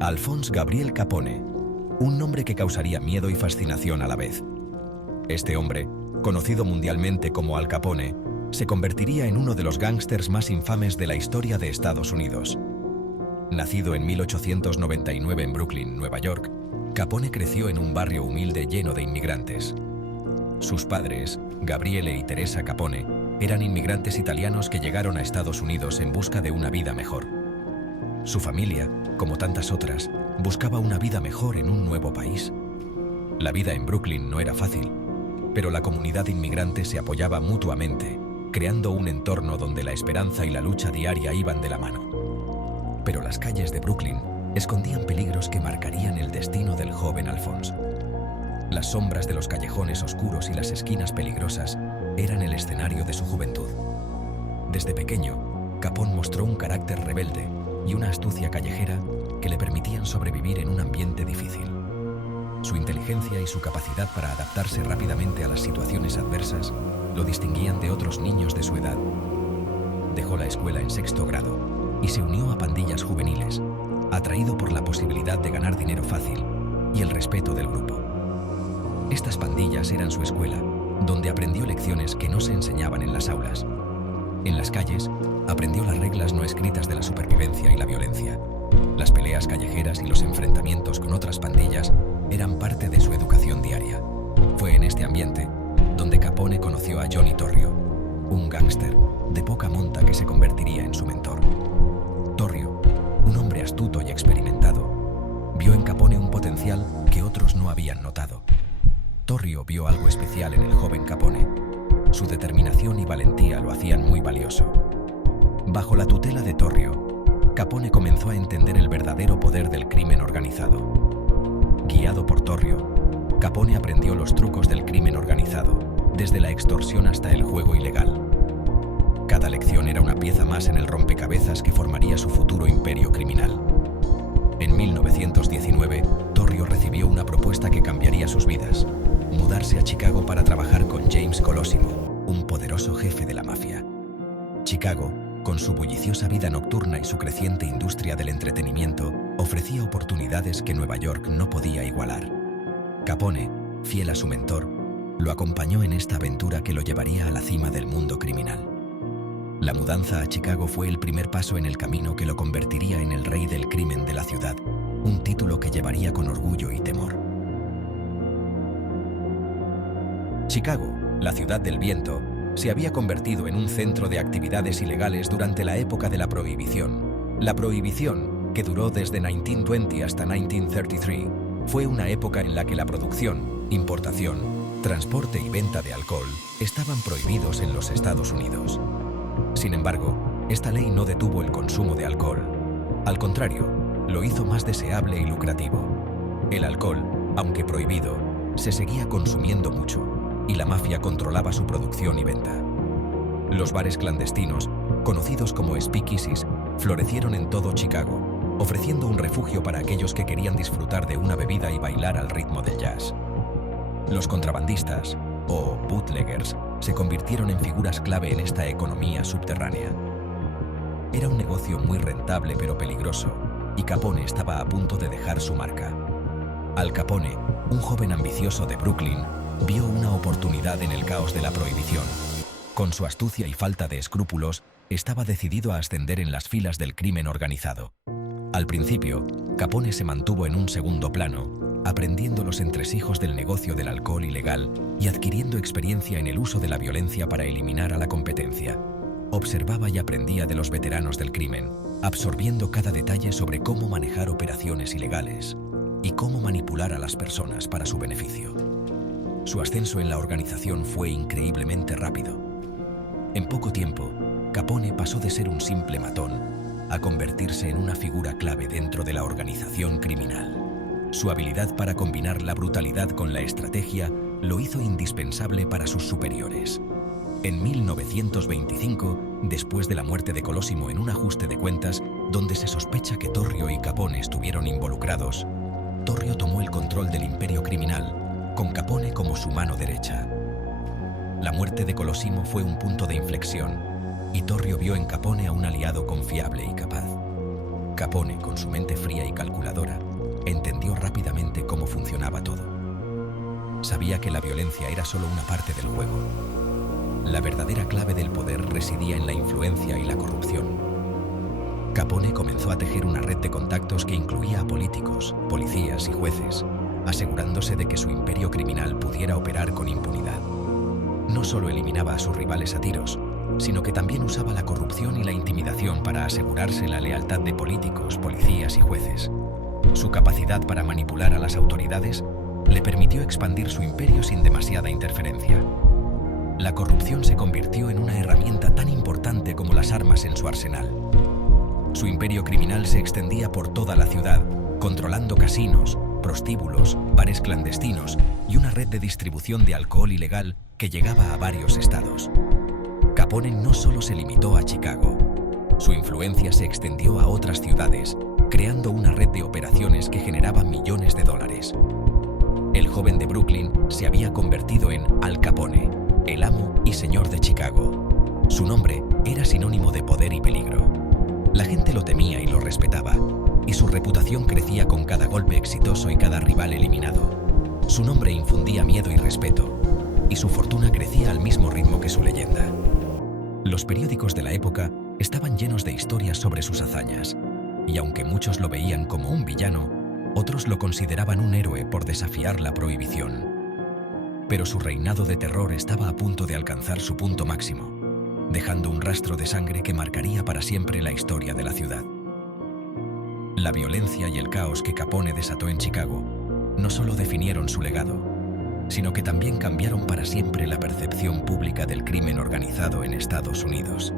Alphonse Gabriel Capone, un nombre que causaría miedo y fascinación a la vez. Este hombre, conocido mundialmente como Al Capone, se convertiría en uno de los gángsters más infames de la historia de Estados Unidos. Nacido en 1899 en Brooklyn, Nueva York, Capone creció en un barrio humilde lleno de inmigrantes. Sus padres, Gabriele y Teresa Capone, eran inmigrantes italianos que llegaron a Estados Unidos en busca de una vida mejor. Su familia, como tantas otras, buscaba una vida mejor en un nuevo país. La vida en Brooklyn no era fácil, pero la comunidad inmigrante se apoyaba mutuamente, creando un entorno donde la esperanza y la lucha diaria iban de la mano. Pero las calles de Brooklyn escondían peligros que marcarían el destino del joven Alphonse. Las sombras de los callejones oscuros y las esquinas peligrosas eran el escenario de su juventud. Desde pequeño, Capone mostró un carácter rebelde y una astucia callejera que le permitían sobrevivir en un ambiente difícil. Su inteligencia y su capacidad para adaptarse rápidamente a las situaciones adversas lo distinguían de otros niños de su edad. Dejó la escuela en 6º grado y se unió a pandillas juveniles, atraído por la posibilidad de ganar dinero fácil y el respeto del grupo. Estas pandillas eran su escuela, donde aprendió lecciones que no se enseñaban en las aulas. En las calles, aprendió las reglas no escritas de la supervivencia y la violencia. Las peleas callejeras y los enfrentamientos con otras pandillas eran parte de su educación diaria. Fue en este ambiente donde Capone conoció a Johnny Torrio, un gángster de poca monta que se convertiría en su mentor. Torrio, un hombre astuto y experimentado, vio en Capone un potencial que otros no habían notado. Torrio vio algo especial en el joven Capone. Su determinación y valentía lo hacían muy valioso. Bajo la tutela de Torrio, Capone comenzó a entender el verdadero poder del crimen organizado. Guiado por Torrio, Capone aprendió los trucos del crimen organizado, desde la extorsión hasta el juego ilegal. Cada lección era una pieza más en el rompecabezas que formaría su futuro imperio criminal. En 1919, Torrio recibió una propuesta que cambiaría sus vidas: mudarse a Chicago para trabajar con James Colosimo, un poderoso jefe de la mafia. Chicago, con su bulliciosa vida nocturna y su creciente industria del entretenimiento, ofrecía oportunidades que Nueva York no podía igualar. Capone, fiel a su mentor, lo acompañó en esta aventura que lo llevaría a la cima del mundo criminal. La mudanza a Chicago fue el primer paso en el camino que lo convertiría en el rey del crimen de la ciudad, un título que llevaría con orgullo y temor. Chicago, la ciudad del viento, se había convertido en un centro de actividades ilegales durante la época de la Prohibición. La Prohibición, que duró desde 1920 hasta 1933, fue una época en la que la producción, importación, transporte y venta de alcohol estaban prohibidos en los Estados Unidos. Sin embargo, esta ley no detuvo el consumo de alcohol. Al contrario, lo hizo más deseable y lucrativo. El alcohol, aunque prohibido, se seguía consumiendo mucho, y la mafia controlaba su producción y venta. Los bares clandestinos, conocidos como speakeasies, florecieron en todo Chicago, ofreciendo un refugio para aquellos que querían disfrutar de una bebida y bailar al ritmo del jazz. Los contrabandistas, o bootleggers, se convirtieron en figuras clave en esta economía subterránea. Era un negocio muy rentable pero peligroso, y Capone estaba a punto de dejar su marca. Al Capone, un joven ambicioso de Brooklyn, vio una oportunidad en el caos de la Prohibición. Con su astucia y falta de escrúpulos, estaba decidido a ascender en las filas del crimen organizado. Al principio, Capone se mantuvo en un segundo plano, aprendiendo los entresijos del negocio del alcohol ilegal y adquiriendo experiencia en el uso de la violencia para eliminar a la competencia. Observaba y aprendía de los veteranos del crimen, absorbiendo cada detalle sobre cómo manejar operaciones ilegales y cómo manipular a las personas para su beneficio. Su ascenso en la organización fue increíblemente rápido. En poco tiempo, Capone pasó de ser un simple matón a convertirse en una figura clave dentro de la organización criminal. Su habilidad para combinar la brutalidad con la estrategia lo hizo indispensable para sus superiores. En 1925, después de la muerte de Colosimo en un ajuste de cuentas, donde se sospecha que Torrio y Capone estuvieron involucrados, Torrio tomó el control del imperio criminal, con Capone como su mano derecha. La muerte de Colosimo fue un punto de inflexión, y Torrio vio en Capone a un aliado confiable y capaz. Capone, con su mente fría y calculadora, entendió rápidamente cómo funcionaba todo. Sabía que la violencia era solo una parte del juego. La verdadera clave del poder residía en la influencia y la corrupción. Capone comenzó a tejer una red de contactos que incluía a políticos, policías y jueces, asegurándose de que su imperio criminal pudiera operar con impunidad. No solo eliminaba a sus rivales a tiros, sino que también usaba la corrupción y la intimidación para asegurarse la lealtad de políticos, policías y jueces. Su capacidad para manipular a las autoridades le permitió expandir su imperio sin demasiada interferencia. La corrupción se convirtió en una herramienta tan importante como las armas en su arsenal. Su imperio criminal se extendía por toda la ciudad, controlando casinos, prostíbulos, bares clandestinos y una red de distribución de alcohol ilegal que llegaba a varios estados. Capone no solo se limitó a Chicago, su influencia se extendió a otras ciudades, creando una red de operaciones que generaba millones de dólares. El joven de Brooklyn se había convertido en Al Capone, el amo y señor de Chicago. Su nombre era sinónimo de poder y peligro. La gente lo temía y lo respetaba, y su reputación crecía con cada golpe exitoso y cada rival eliminado. Su nombre infundía miedo y respeto, y su fortuna crecía al mismo ritmo que su leyenda. Los periódicos de la época estaban llenos de historias sobre sus hazañas, y aunque muchos lo veían como un villano, otros lo consideraban un héroe por desafiar la prohibición. Pero su reinado de terror estaba a punto de alcanzar su punto máximo, dejando un rastro de sangre que marcaría para siempre la historia de la ciudad. La violencia y el caos que Capone desató en Chicago no solo definieron su legado, sino que también cambiaron para siempre la percepción pública del crimen organizado en Estados Unidos.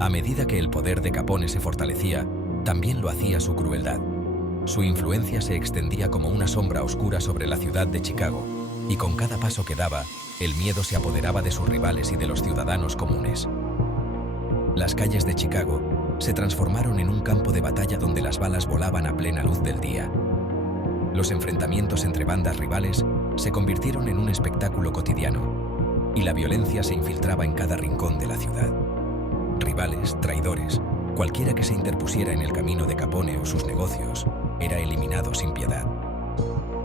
A medida que el poder de Capone se fortalecía, también lo hacía su crueldad. Su influencia se extendía como una sombra oscura sobre la ciudad de Chicago, y con cada paso que daba, el miedo se apoderaba de sus rivales y de los ciudadanos comunes. Las calles de Chicago se transformaron en un campo de batalla donde las balas volaban a plena luz del día. Los enfrentamientos entre bandas rivales se convirtieron en un espectáculo cotidiano, y la violencia se infiltraba en cada rincón de la ciudad. Rivales, traidores, cualquiera que se interpusiera en el camino de Capone o sus negocios, era eliminado sin piedad.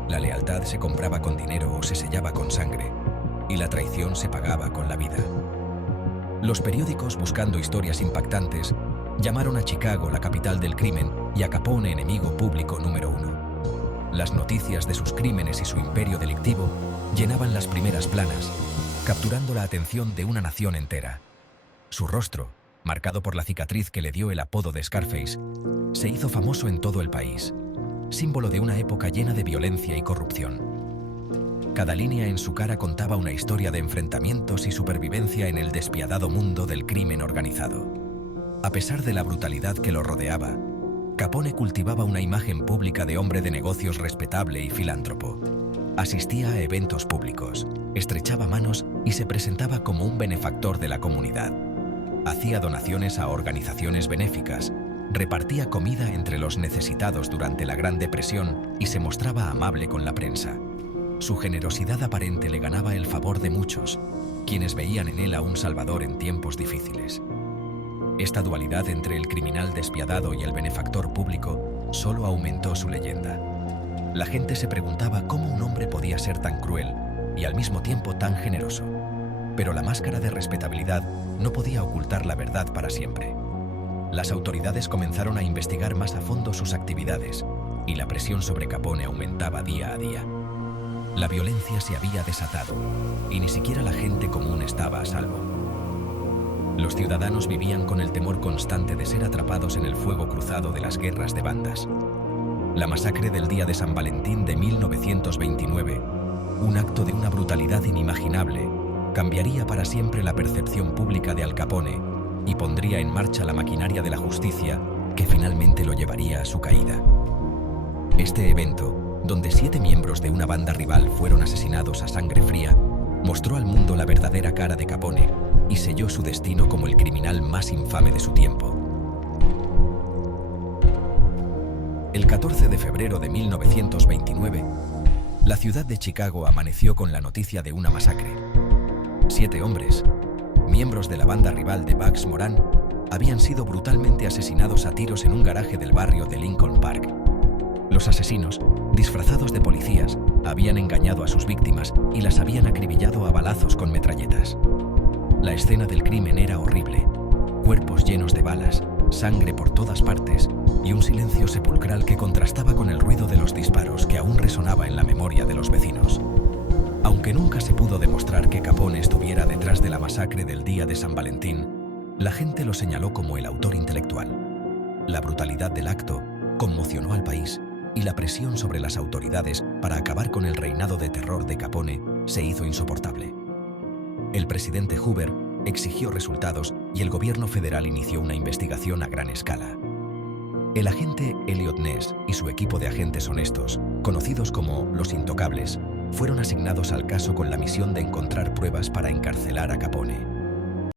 La lealtad se compraba con dinero o se sellaba con sangre, y la traición se pagaba con la vida. Los periódicos, buscando historias impactantes, llamaron a Chicago la capital del crimen y a Capone enemigo público número 1. Las noticias de sus crímenes y su imperio delictivo llenaban las primeras planas, capturando la atención de una nación entera. Su rostro, marcado por la cicatriz que le dio el apodo de Scarface, se hizo famoso en todo el país, símbolo de una época llena de violencia y corrupción. Cada línea en su cara contaba una historia de enfrentamientos y supervivencia en el despiadado mundo del crimen organizado. A pesar de la brutalidad que lo rodeaba, Capone cultivaba una imagen pública de hombre de negocios respetable y filántropo. Asistía a eventos públicos, estrechaba manos y se presentaba como un benefactor de la comunidad. Hacía donaciones a organizaciones benéficas, repartía comida entre los necesitados durante la Gran Depresión y se mostraba amable con la prensa. Su generosidad aparente le ganaba el favor de muchos, quienes veían en él a un salvador en tiempos difíciles. Esta dualidad entre el criminal despiadado y el benefactor público solo aumentó su leyenda. La gente se preguntaba cómo un hombre podía ser tan cruel y al mismo tiempo tan generoso. Pero la máscara de respetabilidad no podía ocultar la verdad para siempre. Las autoridades comenzaron a investigar más a fondo sus actividades y la presión sobre Capone aumentaba día a día. La violencia se había desatado y ni siquiera la gente común estaba a salvo. Los ciudadanos vivían con el temor constante de ser atrapados en el fuego cruzado de las guerras de bandas. La masacre del día de San Valentín de 1929, un acto de una brutalidad inimaginable, cambiaría para siempre la percepción pública de Al Capone y pondría en marcha la maquinaria de la justicia que finalmente lo llevaría a su caída. Este evento, donde 7 miembros de una banda rival fueron asesinados a sangre fría, mostró al mundo la verdadera cara de Capone y selló su destino como el criminal más infame de su tiempo. El 14 de febrero de 1929, la ciudad de Chicago amaneció con la noticia de una masacre. 7 hombres, miembros de la banda rival de Bugs Moran, habían sido brutalmente asesinados a tiros en un garaje del barrio de Lincoln Park. Los asesinos, disfrazados de policías, habían engañado a sus víctimas y las habían acribillado a balazos con metralletas. La escena del crimen era horrible. Cuerpos llenos de balas, sangre por todas partes y un silencio sepulcral que contrastaba con el ruido de los disparos que aún resonaba en la memoria de los vecinos. Aunque nunca se pudo demostrar que Capone estuviera detrás de la masacre del día de San Valentín, la gente lo señaló como el autor intelectual. La brutalidad del acto conmocionó al país y la presión sobre las autoridades para acabar con el reinado de terror de Capone se hizo insoportable. El presidente Hoover exigió resultados y el gobierno federal inició una investigación a gran escala. El agente Elliot Ness y su equipo de agentes honestos, conocidos como los Intocables, fueron asignados al caso con la misión de encontrar pruebas para encarcelar a Capone.